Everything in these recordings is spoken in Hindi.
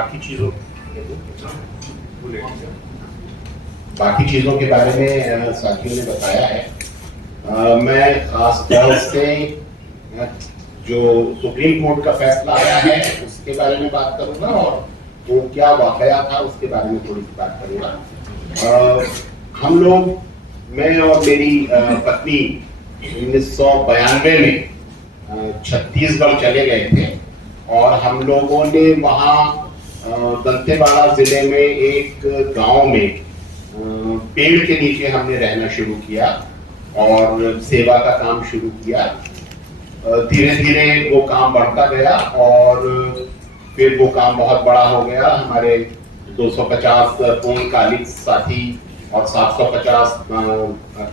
बाकी चीजों के बारे में साथियों ने बताया है। मैं खास तौर से जो सुप्रीम कोर्ट का फैसला आया है उसके बारे में बात करूंगा और वो क्या वाकया था उसके बारे में थोड़ी सी बात करूंगा। हम लोग, मैं और मेरी पत्नी 1992 में छत्तीसगढ़ चले गए थे और हम लोगों ने वहाँ दंतेवाड़ा जिले में एक गांव में पेड़ के नीचे हमने रहना शुरू किया और सेवा का काम शुरू किया। धीरे धीरे वो काम बढ़ता गया और फिर वो काम बहुत बड़ा हो गया। हमारे 250 पूर्णकालिक साथी और 750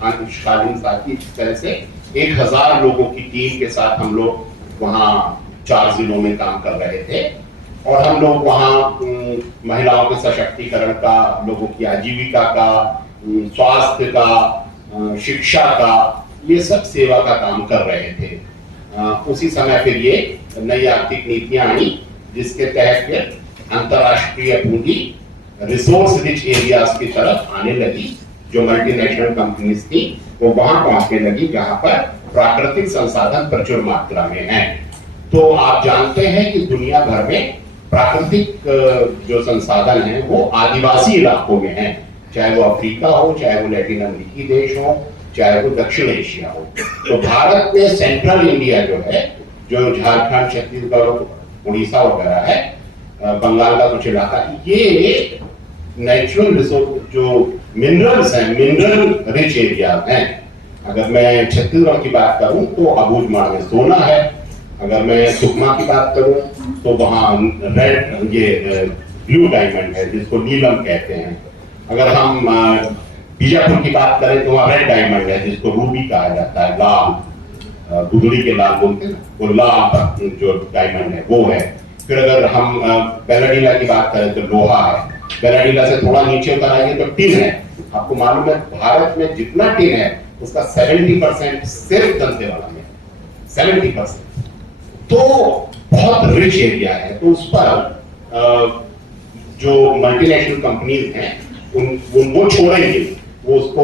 अंशकालीन साथी, इस तरह से 1000 लोगों की टीम के साथ हम लोग वहाँ 4 जिलों में काम कर रहे थे और हम लोग वहाँ महिलाओं के सशक्तिकरण का, लोगों की आजीविका का, स्वास्थ्य का, शिक्षा का, ये सब सेवा का काम कर रहे थे। उसी समय फिर ये नई आर्थिक नीतियां आई जिसके तहत फिर अंतरराष्ट्रीय पूंजी रिसोर्स रिच एरियाज की तरफ आने लगी। जो मल्टीनेशनल कंपनीज थी वो वहां पहुंचने लगी जहां पर प्राकृतिक संसाधन प्रचुर मात्रा में है। तो आप जानते हैं कि दुनिया भर में प्राकृतिक जो संसाधन है वो आदिवासी इलाकों में है, चाहे वो अफ्रीका हो, चाहे वो लैटिन अमेरिकी देश हो, चाहे वो दक्षिण एशिया हो। तो भारत में सेंट्रल इंडिया जो है, जो झारखंड, छत्तीसगढ़, उड़ीसा वगैरह है, बंगाल का कुछ इलाका, ये नेचुरल रिसोर्स जो मिनरल्स हैं, मिनरल रिच एरिया हैं। अगर मैं छत्तीसगढ़ की बात करूं तो अबूझमाड़ में सोना है। अगर मैं सुकमा की बात करूं तो वहाँ रेड, ये ब्लू डायमंड है जिसको नीलम कहते हैं। अगर हम बीजापुर की बात करें तो वहाँ रेड डायमंड है जिसको रूबी कहा जाता है, लाल, गुदड़ी के लाल बोलते हैं, वो लाल जो डायमंड है वो है। फिर अगर हम बेलाडीला की बात करें तो लोहा है। बेलाडीला से थोड़ा नीचे उतर आएंगे तो टिन है। आपको मालूम है भारत में जितना टिन है उसका 70% सिर्फ दंतेवाड़ा में, 70%। तो बहुत रिच एरिया है। तो उस पर जो मल्टीनेशनल कंपनीज हैं वो छोड़ेंगे, वो उसको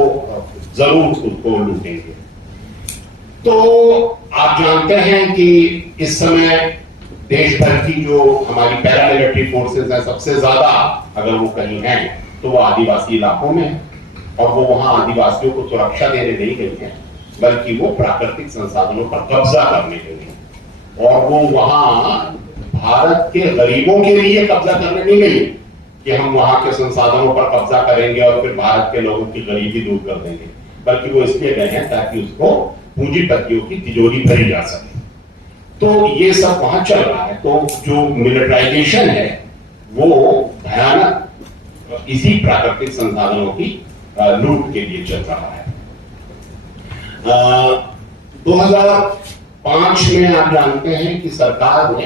जरूर उसको लूटेंगे। तो आप जानते हैं कि इस समय देश भर की जो हमारी पैरामिलिट्री फोर्सेस हैं, सबसे ज्यादा अगर वो कहीं हैं तो वो आदिवासी इलाकों में है और वो वहां आदिवासियों को सुरक्षा देने नहीं गई है, बल्कि वो प्राकृतिक संसाधनों पर कब्जा करने गई है। और वो वहां भारत के गरीबों के लिए कब्जा करने नहीं गई कि हम वहां के संसाधनों पर कब्जा करेंगे और फिर भारत के लोगों की गरीबी दूर कर देंगे, बल्कि वो इसलिए गए हैं ताकि उसको पूंजीपतियों की तिजोरी भरी जा सके। तो ये सब वहां चल रहा है। तो जो मिलिटराइजेशन है वो भयानक इसी प्राकृतिक संसाधनों की लूट के लिए चल रहा है। 2005 में आप जानते हैं कि सरकार ने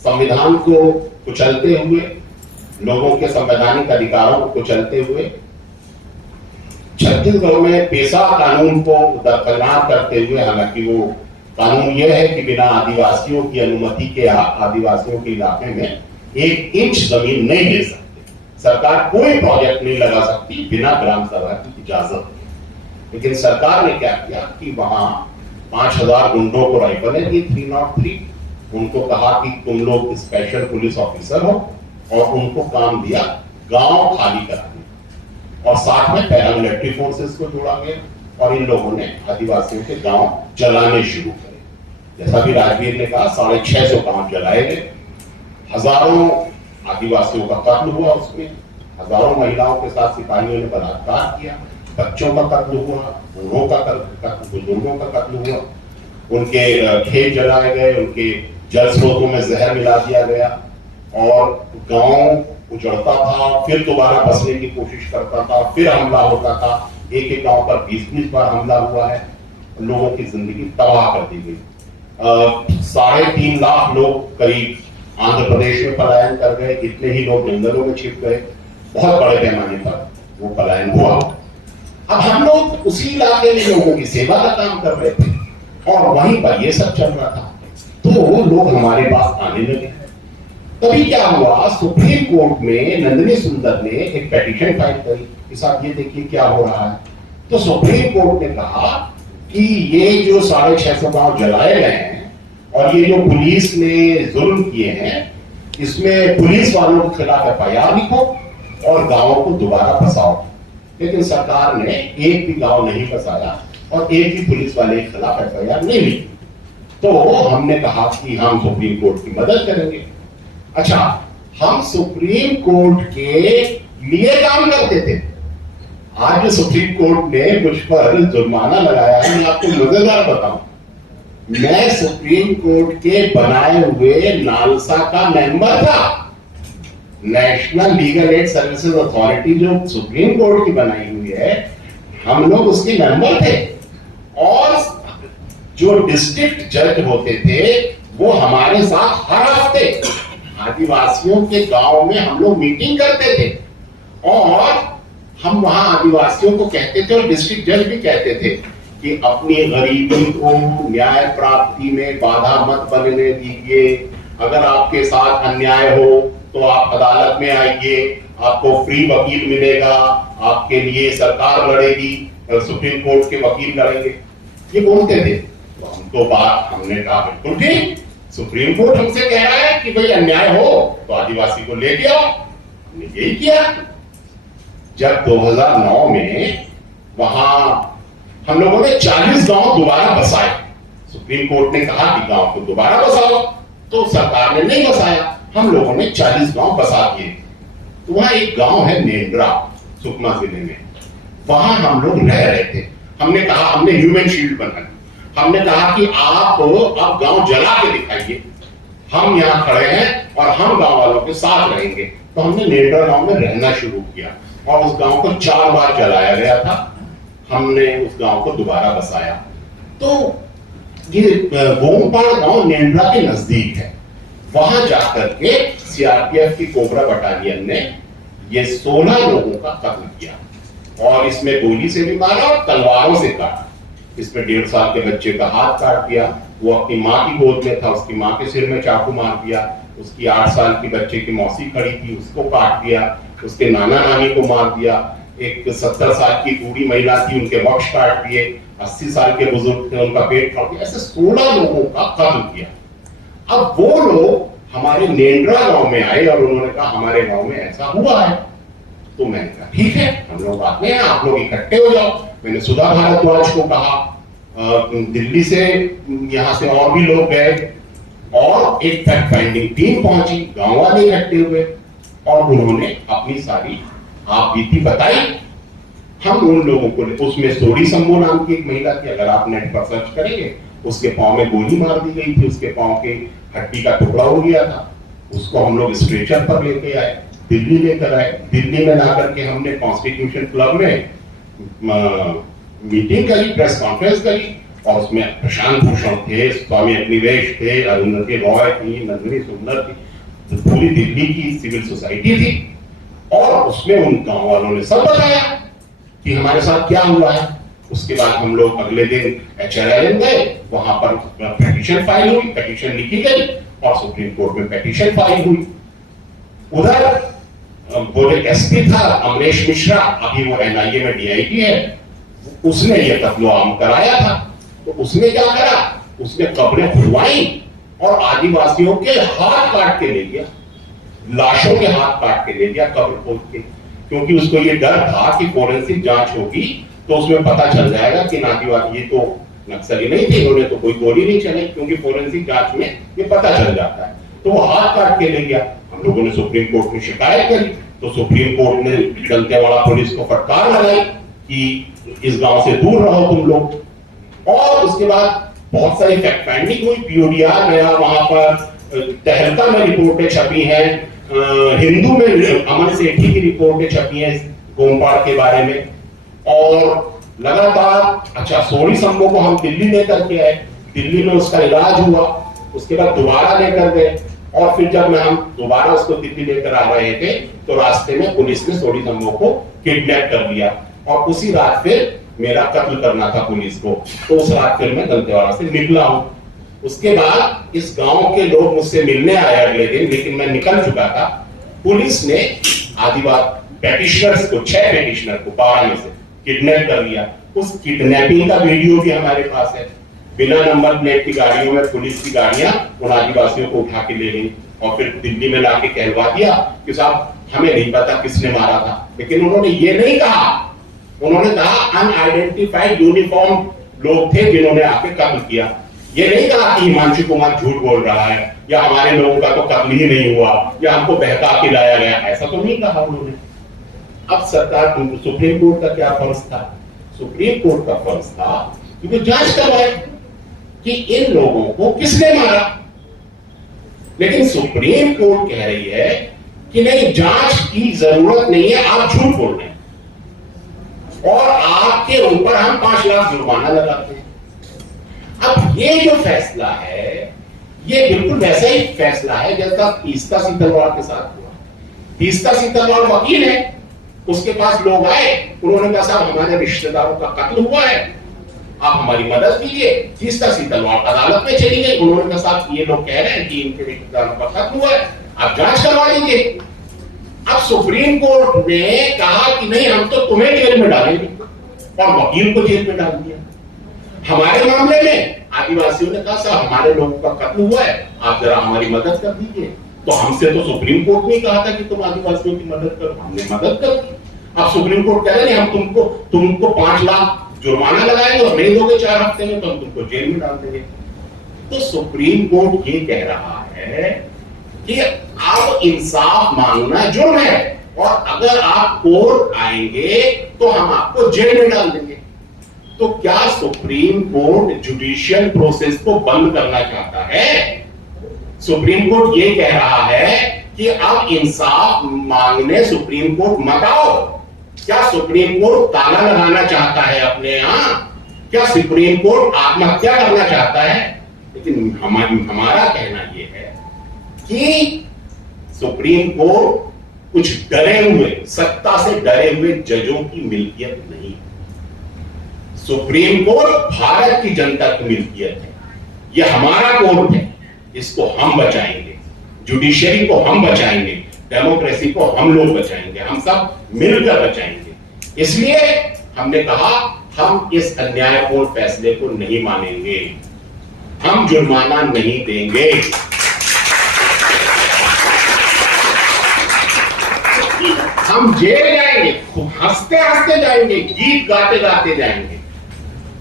संविधान को कुचलते हुए, लोगों के संवैधानिक अधिकारों को कुचलते हुए, छत्तीसगढ़ में पेशा कानून को दरकिनार करते हुए, हालांकि वो कानून यह है कि बिना आदिवासियों की अनुमति के आदिवासियों के इलाके में 1 इंच जमीन नहीं ले सकते। सरकार कोई प्रोजेक्ट नहीं लगा सकती बिना ग्राम सभा की इजाजत। लेकिन सरकार ने क्या किया कि वहां 5000 गुंडों को राइफलें दी, 303। उनको कहा कि तुम लोग स्पेशल पुलिस ऑफिसर हो और उनको काम दिया गांव खाली कराने और साथ में पैरामिलिट्री फोर्सेस को जोड़ा गया और इन लोगों ने आदिवासियों के गांव जलाने शुरू करे। जैसा भी राजवीर ने कहा, 650 गांव जलाए गए, हजारों आदिवासियों का कत्ल हुआ, उसमें हजारों महिलाओं के साथ सिपाहियों ने बलात्कार किया, बच्चों का कत्ल हुआ, बूढ़ों का कत्ल, बुजुर्गों का कत्ल हुआ, उनके खेत जलाए गए, उनके जल स्रोतों में जहर मिला दिया गया और गांव उजड़ता था, फिर दोबारा बसने की कोशिश करता था, फिर हमला होता था। एक गांव पर 20-20 बार हमला हुआ है, लोगों की जिंदगी तबाह कर दी गई। 3.5 लाख लोग करीब आंध्र प्रदेश में पलायन कर गए, इतने ही लोग जंगलों में छिप गए। बहुत बड़े पैमाने पर वो पलायन हुआ। अब हम लोग उसी इलाके में लोगों की सेवा का काम कर रहे थे और वहीं पर ये सब चल रहा था। तो वो लोग हमारे पास आने लगे तभी क्या हुआ, सुप्रीम कोर्ट में नंदिनी सुंदर ने एक पेटिशन फाइल करी कि साहब ये देखिए क्या हो रहा है। तो सुप्रीम कोर्ट ने कहा कि ये जो 650 गांव जलाए गए हैं और ये जो पुलिस ने जुल्म किए हैं, इसमें पुलिस वालों के खिलाफ एफआईआर लिखो और गांवों को दोबारा बसाओ। लेकिन सरकार ने एक भी गांव नहीं बसाया और एक भी पुलिस वाले के खिलाफ एफआईआर नहीं लिखी। तो हमने कहा कि हम सुप्रीम कोर्ट की मदद करेंगे। अच्छा, हम सुप्रीम कोर्ट के लिए काम करते थे। आज जो सुप्रीम कोर्ट ने मुझ पर जुर्माना लगाया है, मैं आपको मजेदार बताऊं, मैं सुप्रीम कोर्ट के बनाए हुए नालसा का मेंबर था। National legal aid services authority जो सुप्रीम कोर्ट की बनाई हुई है, हम लोग उसके मेंबर थे। और जो डिस्ट्रिक्ट जज होते थे वो हमारे साथ हर हफ्ते आदिवासियों के गांव में हम लोग मीटिंग करते थे और हम वहां आदिवासियों को कहते थे और डिस्ट्रिक्ट जज भी कहते थे कि अपनी गरीबी को न्याय प्राप्ति में बाधा मत बनने दीजिए। अगर आपके साथ अन्याय हो तो आप अदालत में आइए, आपको फ्री वकील मिलेगा, आपके लिए सरकार लड़ेगी, सुप्रीम कोर्ट के वकील लड़ेंगे, ये बोलते थे। तो हमको बात, हमने कहा बिल्कुल ठीक, सुप्रीम कोर्ट हमसे कह रहा है कि भाई अन्याय हो तो आदिवासी को लेके आओ। हमने यही किया। जब 2009 में वहां हम लोगों ने 40 गांव दोबारा बसाए, सुप्रीम कोर्ट ने कहा कि गांव को दोबारा बसाओ, तो सरकार ने नहीं बसाया, हम लोगों ने 40 गांव बसा दिए। तो वहां एक गांव है नेंद्रा, सुकमा जिले में, वहां हम लोग रह रहे थे। हमने कहा, हमने ह्यूमन शील्ड बना ली, हमने कहा कि आप अब गांव जला के दिखाइए, हम यहां खड़े हैं और हम गांव वालों के साथ रहेंगे। तो हमने नेंद्रा गांव में रहना शुरू किया और उस गांव को 4 बार जलाया गया था, हमने उस गांव को दोबारा बसाया। तो ये गोमपाड़ गांव नेंद्रा के नजदीक है। वहां जाकर के सीआरपीएफ की कोबरा बटालियन ने ये 16 लोगों का कत्ल किया और इसमें गोली से भी मारा और तलवारों से काटा। इसमें 1.5 साल के बच्चे का हाथ काट दिया, वो अपनी माँ की गोद में था, उसकी माँ के सिर में चाकू मार दिया। उसकी 8 साल की बच्चे की मौसी खड़ी थी, उसको काट दिया। उसके नाना नानी को मार दिया। एक 70 साल की बूढ़ी महिला थी, उनके वक्ष काट दिए। 80 साल के बुजुर्ग थे, उनका पेट फाड़ दिया। ऐसे 16 लोगों का कत्ल किया। अब वो लोग हमारे नेंद्रा गांव में आए और उन्होंने कहा हमारे गांव में ऐसा हुआ है। तो मैंने कहा ठीक है, हम लोग आते हैं, आप लोग इकट्ठे हो जाओ। मैंने सुधा भारद्वाज को कहा, दिल्ली से यहां से और भी लोग गए और एक फैक्ट फाइंडिंग टीम पहुंची, गांव वाले इकट्ठे हुए और उन्होंने अपनी सारी आप बीती बताई। हम उन लोगों को, उसमें सोडी शंभू नाम की एक महिला थी, अगर आप नेट पर सर्च करेंगे, उसके पांव में गोली मार दी गई थी, उसके पांव के हड्डी का टुकड़ा हो गया था। उसको हम लोग स्ट्रेचर पर लेके आए, दिल्ली लेकर आए। दिल्ली में ला करके हमने कॉन्स्टिट्यूशन क्लब में मीटिंग करी, प्रेस कॉन्फ्रेंस करी और उसमें प्रशांत भूषण थे, स्वामी अग्निवेश थे, अरुंधति रॉय थी, नंदिनी सुंदर थी, तो पूरी दिल्ली की सिविल सोसाइटी थी। और उसमें उन गांव वालों ने सब बताया कि हमारे साथ क्या हुआ है। उसके बाद हम लोग अगले दिन HRLN गए, वहां पर पेटिशन फाइल हुई, पेटिशन लिखी गई और सुप्रीम कोर्ट में पेटिशन फाइल हुई। उधर वो जो एसपी था अमरेश मिश्रा, अभी वो NIA में DIG है, उसने ये कत्ल-ए-आम कराया था। तो उसने क्या करा, उसने कब्रें खुदवाई और आदिवासियों के हाथ काट के ले गया, लाशों के हाथ काट के ले गया कब्र खोद के, क्योंकि उसको ये डर था कि फोरेंसिक जांच होगी तो उसमें पता चल जाएगा कि आदिवासी ये तो नक्सली नहीं थे, इन्होंने तो कोई गोली नहीं चलाई, क्योंकि फोरेंसिक जांच में ये पता चल जाता है। तो वो हाथ काट के ले गया। हम लोगों ने सुप्रीम कोर्ट में शिकायत करी तो सुप्रीम कोर्ट ने दंतेवाड़ा पुलिस को फटकार लगाई कि इस गांव से दूर रहो तुम लोग। और उसके बाद बहुत सारी फैक्ट फाइंडिंग हुई, PODR गया, वहां पर तहलका में रिपोर्टें छपी हैं, हिंदू में अमन सेठी की रिपोर्टें छपी हैं गोमपाड़ के बारे में। और लगातार, अच्छा, सोडी शंभू को हम दिल्ली लेकर के आए, दिल्ली में उसका इलाज हुआ, उसके बाद दोबारा लेकर गए और फिर जब हम दोबारा उसको दिल्ली लेकर आ रहे थे तो रास्ते में पुलिस ने सोडी शंभू को किडनैप कर लिया और उसी रात फिर मेरा कत्ल करना था पुलिस को। तो उस रात फिर मैं दंतेवाड़ा से निकला हूं। उसके बाद इस गांव के लोग मुझसे मिलने आए अगले दिन, लेकिन मैं निकल चुका था। पुलिस ने आदिवासी पेटिशनर्स को, 6 पेटिशनर को 12 में से किडनैप कर लिया। उस किडनैपिंग का वीडियो भी हमारे पास है। बिना नंबर प्लेट की गाड़ियों में पुलिस की गाड़ियां उन आदिवासियों को उठा के ले गई और फिर दिल्ली में लाके कहलवा दिया कि साहब हमें नहीं पता किसने मारा था। लेकिन उन्होंने ये नहीं कहा, उन्होंने कहा अनआइडेंटिफाइड यूनिफॉर्म लोग थे जिन्होंने आके कत्ल किया। ये नहीं कहा कि हिमांशु कुमार झूठ बोल रहा है या हमारे लोगों का तो कत्ल ही नहीं हुआ या हमको बहका के लाया गया, ऐसा तो नहीं कहा उन्होंने। अब सरकार, सुप्रीम कोर्ट का क्या फर्ज था? सुप्रीम कोर्ट का फर्ज था कि वो जांच करवाए कि इन लोगों को किसने मारा। लेकिन सुप्रीम कोर्ट कह रही है कि नहीं, जांच की जरूरत नहीं है, आप झूठ बोल रहे हैं और आपके ऊपर हम 5 लाख जुर्माना लगाते हैं। अब ये जो फैसला है ये बिल्कुल वैसा ही फैसला है जैसा तीस्ता सीतलवाड़ के साथ हुआ। तीस्ता सीतलवाड़ वकील है, उसके पास लोग आए, उन्होंने कहा साहब हमारे रिश्तेदारों का कत्ल हुआ है, आप हमारी मदद कीजिए। तीस्ता सीतलवाड़ अदालत में चली गई, उन्होंने कहा साहब ये लोग कह रहे हैं कि इनके रिश्तेदारों का कत्ल हुआ है, आप जांच करवा लीजिए। अब सुप्रीम कोर्ट ने कहा कि नहीं, हम तो तुम्हें जेल में डालेंगे और वकील को जेल में डाल दिया। हमारे मामले में आदिवासियों ने कहा साहब हमारे लोगों का कत्ल हुआ है, आप जरा हमारी मदद कर दीजिए। तो हमसे तो सुप्रीम कोर्ट ने कहा था कि तुम आदिवासियों की मदद करो, हमने मदद कर दी। अब सुप्रीम कोर्ट कह रहे हैं हम तुमको 5 लाख जुर्माना लगाएंगे और नहीं दोगे 4 हफ्ते में तो हम तुमको जेल में डाल देंगे। तो सुप्रीम कोर्ट ये कह रहा है कि अब इंसाफ मांगना जुर्म है और अगर आप कोर्ट आएंगे तो हम आपको जेल में डाल देंगे। तो क्या सुप्रीम कोर्ट जुडिशियल प्रोसेस को बंद करना चाहता है? सुप्रीम कोर्ट ये कह रहा है कि अब इंसाफ मांगने सुप्रीम कोर्ट मत आओ। क्या सुप्रीम कोर्ट ताला लगाना चाहता है अपने यहां? क्या सुप्रीम कोर्ट आत्महत्या करना चाहता है? लेकिन हमारा कहना यह है कि सुप्रीम कोर्ट कुछ डरे हुए, सत्ता से डरे हुए जजों की मिल्कियत नहीं। सुप्रीम कोर्ट भारत की जनता की मिल्कियत है, यह हमारा कोर्ट है, इसको हम बचाएंगे, जुडिशरी को हम बचाएंगे, डेमोक्रेसी को हम लोग बचाएंगे, हम सब मिलकर बचाएंगे। इसलिए हमने कहा हम इस अन्यायपूर्ण फैसले को नहीं मानेंगे, हम जुर्माना नहीं देंगे। हम जेल जाएंगे, हंसते हंसते जाएंगे, गीत गाते गाते जाएंगे,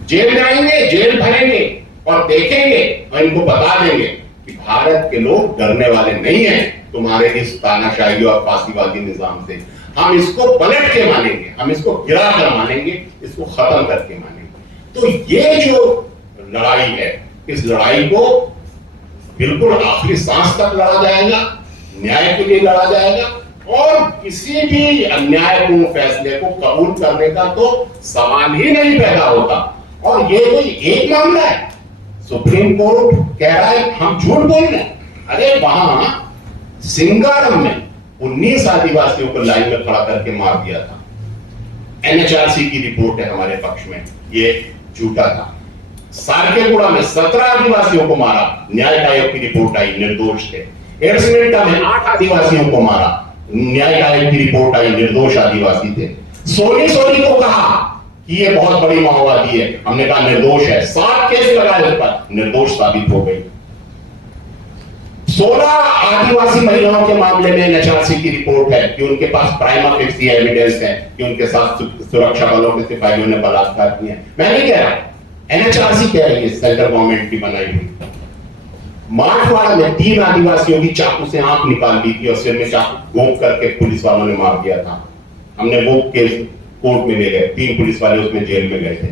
जेल जाएंगे, जेल भरेंगे और देखेंगे और इनको बता देंगे कि भारत के लोग डरने वाले नहीं हैं तुम्हारे इस तानाशाही और फांसीवादी निजाम से। हम इसको पलट के मानेंगे, हम इसको गिरा कर मानेंगे, इसको खत्म करके मानेंगे। तो ये जो लड़ाई है, इस लड़ाई को बिल्कुल आखिरी सांस तक लड़ा जाएगा, न्याय के लिए लड़ा जाएगा और किसी भी अन्यायपूर्ण फैसले को कबूल करने का तो सवाल ही नहीं पैदा होता। और ये कोई एक मामला है, सुप्रीम कोर्ट कह रहा है हम झूठ बोल रहे हैं। अरे वहां सिंगारम में 19 आदिवासियों को लाइन में खड़ा करके मार दिया था। एनएचआरसी की रिपोर्ट है हमारे पक्ष में, ये झूठा था। सारकेगुड़ा में 17 आदिवासियों को मारा, न्याय आयोग की रिपोर्ट आई, निर्दोष थे। एरसमेंटा में 8 आदिवासियों को मारा, न्याय आयोग की रिपोर्ट आई, निर्दोष आदिवासी थे। सोनी को कहा कि ये बहुत बड़ी माओवादी है, हमने कहा निर्दोष है, 7 केस लगाए उस पर, निर्दोष साबित हो गई। 16 आदिवासी महिलाओं के मामले में एनएचआरसी की रिपोर्ट है कि उनके पास प्राइमा फेसी एविडेंस है कि उनके साथ सुरक्षा बलों के सिपाहियों ने बलात्कार किया। मैं नहीं कह रहा, एनएचआरसी कह रही है, सेंट्रल गवर्नमेंट की बनाई हुई। मारवाड़ा में 3 आदिवासियों की चाकू से आंख निकाल ली थी और सिर में चाकू घोंप करके पुलिस वालों ने मार दिया था। हमने वो केस कोर्ट में ले गए, 3 पुलिस वाले उसमें जेल में गए थे।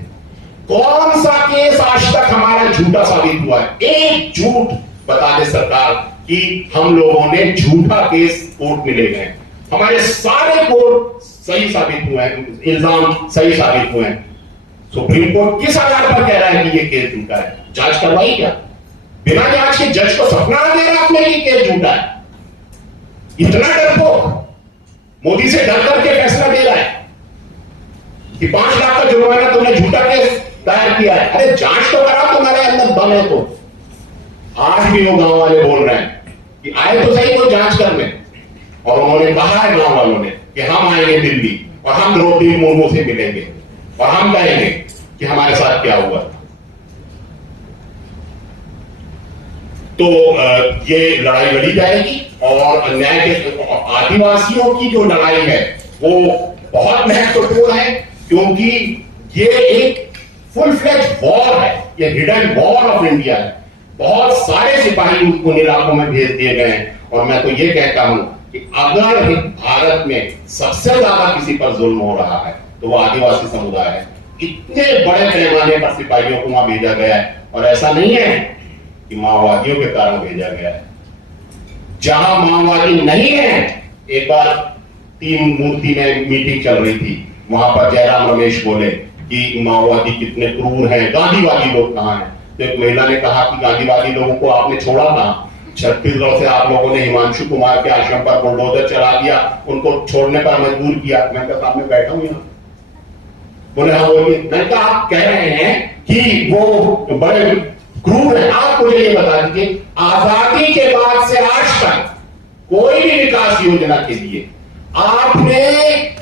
कौन सा केस आज तक हमारा झूठा साबित हुआ है? एक झूठ बता दे सरकार कि हम लोगों ने झूठा केस कोर्ट में ले गए। हमारे सारे कोर्ट सही साबित हुए हैं, इल्जाम सही साबित हुए हैं। सुप्रीम कोर्ट किस आधार पर कह रहा है कि ये केस झूठा है? जांच करवाई क्या? बिना जांच के जज को सपना दे रहा आपने कि केस झूठा है? इतना डरपोक, मोदी से डर करके फैसला दे रहा है कि 5 लाख का जुर्माना तुमने झूठा केस दायर किया है। अरे जांच तो करा, तुम्हारे अंदर दम है तो आज भी वो गांव वाले बोल रहे हैं कि आए तो सही कोई जांच करने, और उन्होंने कहा है गांव वालों ने कि हम आएंगे दिल्ली और हम द्रौपदी मुर्मू से मिलेंगे और हम कहेंगे कि हमारे साथ क्या हुआ था। तो ये लड़ाई लड़ी जाएगी और अन्याय के आदिवासियों की जो लड़ाई है वो बहुत महत्वपूर्ण है, क्योंकि ये एक फुल फ्लेज वॉर है, ये हिडन वॉर ऑफ इंडिया है। बहुत सारे सिपाही उन इलाकों में भेज दिए गए हैं, और मैं तो ये कहता हूं कि अगर भारत में सबसे ज्यादा किसी पर जुल्म हो रहा है तो वो आदिवासी समुदाय है। इतने बड़े पैमाने पर सिपाहियों को वहां भेजा गया है, और ऐसा नहीं है कि माओवादियों के कारण भेजा गया है। जहां माओवादी नहीं है, एक बार 3 मूर्ति में मीटिंग चल रही थी, वहां पर जयराम रमेश बोले कि माओवादी कितने क्रूर हैं, गांधीवादी लोग कहां हैं। तो एक महिला ने कहा कि गांधीवादी लोगों को आपने छोड़ा कहां? छत्तीसगढ़ से आप लोगों ने हिमांशु कुमार के आश्रम पर बुलडोजर चला दिया, उनको छोड़ने पर मजबूर किया। मैं तो सामने बैठा हूं यहां। बोले हाँ बोलिए। मैंने कहा आप कह रहे हैं कि वो बड़े क्रूर है, आप मुझे ये बता दीजिए आजादी के बाद से आज तक कोई भी विकास योजना के लिए आपने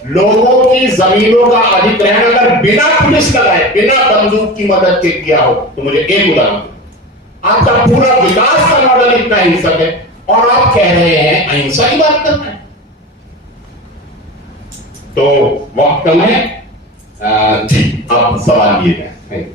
लोगों की जमीनों का अधिग्रहण अगर बिना पुलिस लगाए, बिना बंदूक की मदद के किया हो तो मुझे एक उदाहरण दो। आपका पूरा विकास का मॉडल इतना हिंसक है और आप कह रहे हैं अहिंसा की बात करना है। तो वक्त कम है जी, आप सवाल लिए हैं।